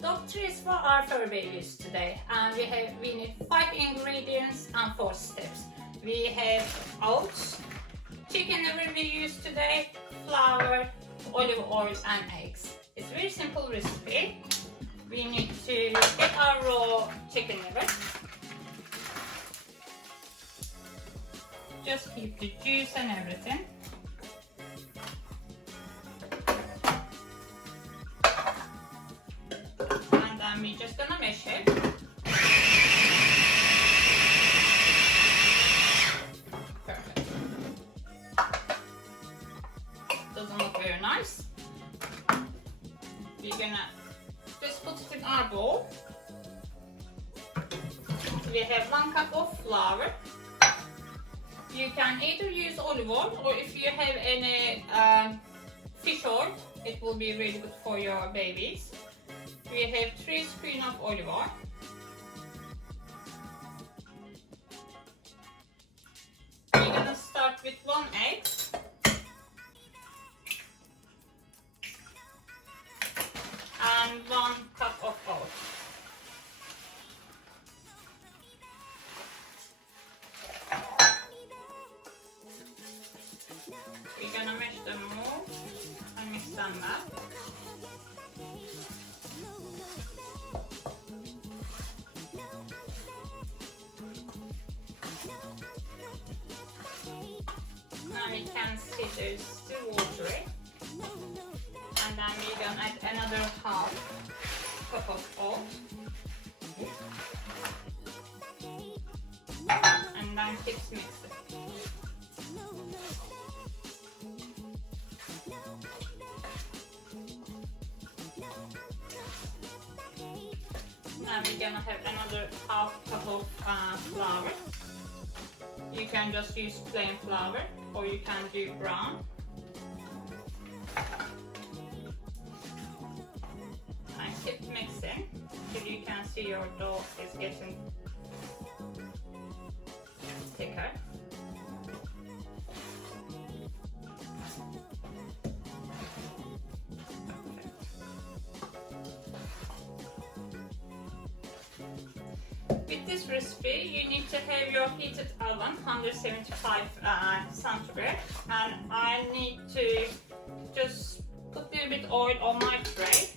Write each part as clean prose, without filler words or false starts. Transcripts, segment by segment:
Dog treats for our fur babies today, and we need 5 ingredients and 4 steps. We have oats, chicken liver we use today, flour, olive oil and eggs. It's a very simple recipe. We need to get our raw chicken liver. Just keep the juice and everything. And then we're just gonna mash it. Perfect. Doesn't look very nice. We're gonna just put it in our bowl. We have 1 cup of flour. You can either use olive oil, or if you have any fish oil, it will be really good for your babies. We have 3 spoons of olive oil. We're gonna start with 1 egg. And 1 cup of oats. We're gonna mash them all and mix them up. Now we can see there's still watery. And then we're gonna add another half cup of oats. And then keep mixing. Now we're gonna have another half cup of flour. You can just use plain flour, or you can do brown. And keep mixing till you can see your dough is getting thicker. With this recipe, you need to have your heated oven 175 centigrade, and I need to just put a little bit oil on my tray.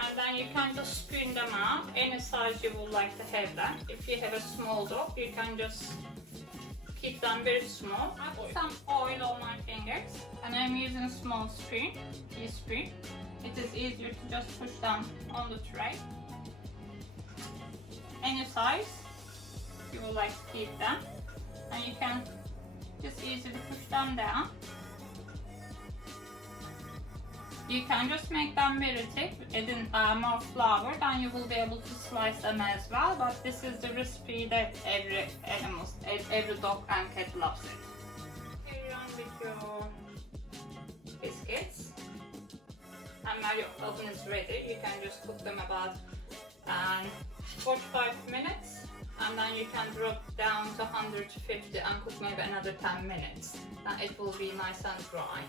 And then you can just spoon them out any size you would like to have them. If you have a small dog, you can just keep them very small. I put some oil on my fingers, and I'm using a small spoon, teaspoon. It is easier to just push them on the tray. Any size you would like to keep them, and you can just easily push them down. You can just make them very thick, adding more flour, then you will be able to slice them as well. But this is the recipe that every dog and cat loves it. Carry on with your biscuits. And when your oven is ready, you can just cook them about 45 minutes, and then you can drop down to 150 and cook maybe another 10 minutes. Then it will be nice and dry.